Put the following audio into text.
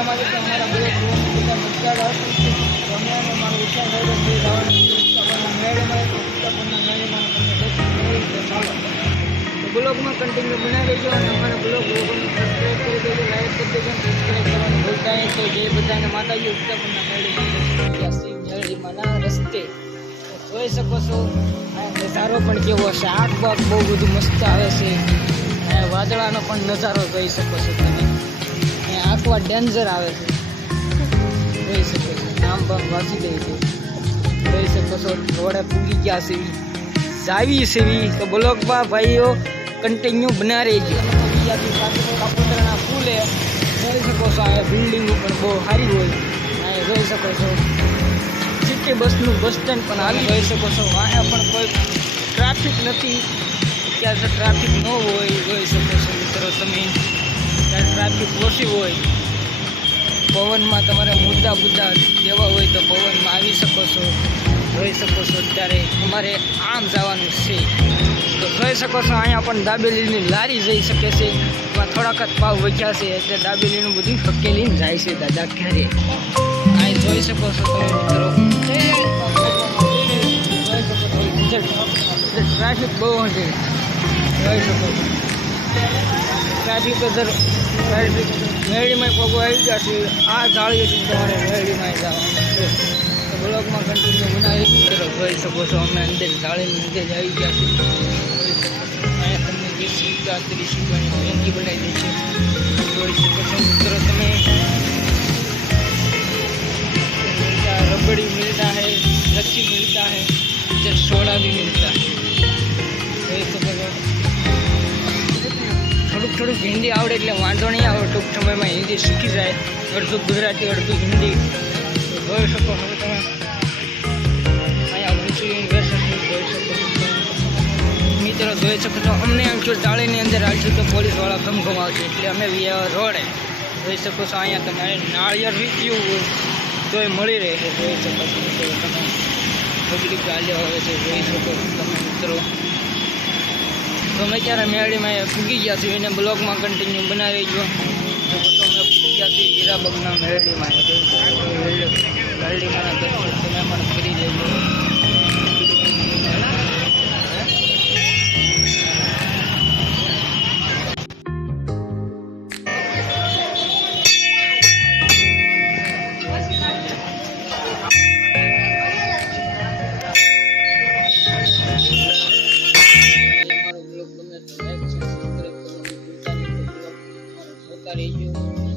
એટલા માટે કે અમારા બધા મજા આવતી છે તો મારો છે મેળવી બ્લોગમાં કન્ટિન્યુ બનાવી દેજો અને અમારા બ્લોગ લોકોને સબસ્ક્રાઈબ કરી દેજો લાઈક કરી દેજો સબસ્ક્રાઈબ કરવાનું ભૂલતા નહીં. તો જે બધાને માતાજી ઉત્સાહના મેળે શિવ મેળીમાંના રસ્તે. જોઈ શકો છો નજારો પણ કેવો છે. આગ બાગ બહુ બધું મસ્ત આવે છે. વાદળાનો પણ નજારો જોઈ શકો છો તમે. અહીંયા આખવા ડેન્જર આવે છે. જોઈ શકો છો, નામ પણ વાંચી દઈ છે. જોઈ શકો છો રોડે પૂગી ગયા છે. જાવી સેવી તો બ્લોકમાં ભાઈઓ કન્ટિન્યુ બના રહેજો. બીજાથી સાથે કાપોતરાના ફૂલે. જોઈ શકો છો, આ બિલ્ડિંગ પણ બહુ સારી હોય. અહીંયા જોઈ શકો છો. સિટી બસનું બસ સ્ટેન્ડ પણ આવી જોઈ શકો છો અહીંયા પણ કોઈ ટ્રાફિક નથી. ત્યાં ટ્રાફિક ન હોય, જોઈ શકો ત્યાં પોષી હોય, પવનમાં તમારે મુદ્દા મુદ્દા દેવા હોય તો પવનમાં આવી શકો છો, જોઈ શકો છો અત્યારે અમારે આમ જવાનું છે. તો જોઈ શકો છો, અહીંયા પણ દાબેલીની લારી જઈ શકે છે. એમાં થોડાક જ પાવ વધ્યા છે, એટલે દાબેલીનું બધું ફકેલીને જાય છે દાદા ઘરે. અહીં જોઈ શકો છો તમે મિત્રો. ટ્રાફિક બહુ હશે. જોઈ શકો છો. नदी के दर मेड़ी में पगो आई गया आ जाड़ी थी तेरे मेड़ी में जाओ तो ब्लॉक में कंटिन्यू बना एक तरह भाई सबो सो हमने अंदर जाड़ी में नीचे जाई गया थी मैं तुमने ये सी का दृश्य बनी मेहंदी बनाई दी थी थोड़ी सी कसम उतर तुम्हें रबड़ी मिलता है लच्ची मिलता है इधर सोडा भी मिलता है થોડુંક થોડુંક હિન્દી આવડે એટલે વાંધો નહીં આવે. ટૂંક સમયમાં હિન્દી શીખી જાય. અડધું ગુજરાતી, અડધું હિન્દી. તો જોઈ શકો હવે તમે. અહીંયા ઊંચી યુનિવર્સિટી જોઈ શકો છો મિત્રો જોઈ શકો છો, અમને એમ છું ડાળીની અંદર આવશું તો પોલીસવાળા ખમખમ આવશે એટલે અમે વ્યા રોડે જોઈ શકો છો, અહીંયા તમારે નાળિયેર વીત્યું હોય તો એ મળી રહે છે, જોઈ શકો છો મિત્રો તમે. પબ્લિક ચાલ્યા આવે છે, જોઈ શકો છો તમે મિત્રો. તો અમે ત્યારે મેળીમાં પૂગી ગયા છીએ એને બ્લોગમાં કન્ટિન્યુ બનાવી ગયો. તો અમે ફૂગી ગયા છીએ હીરાબગના મેળીમાં. છો દર્શન તમે પણ કરી લેજો અમારો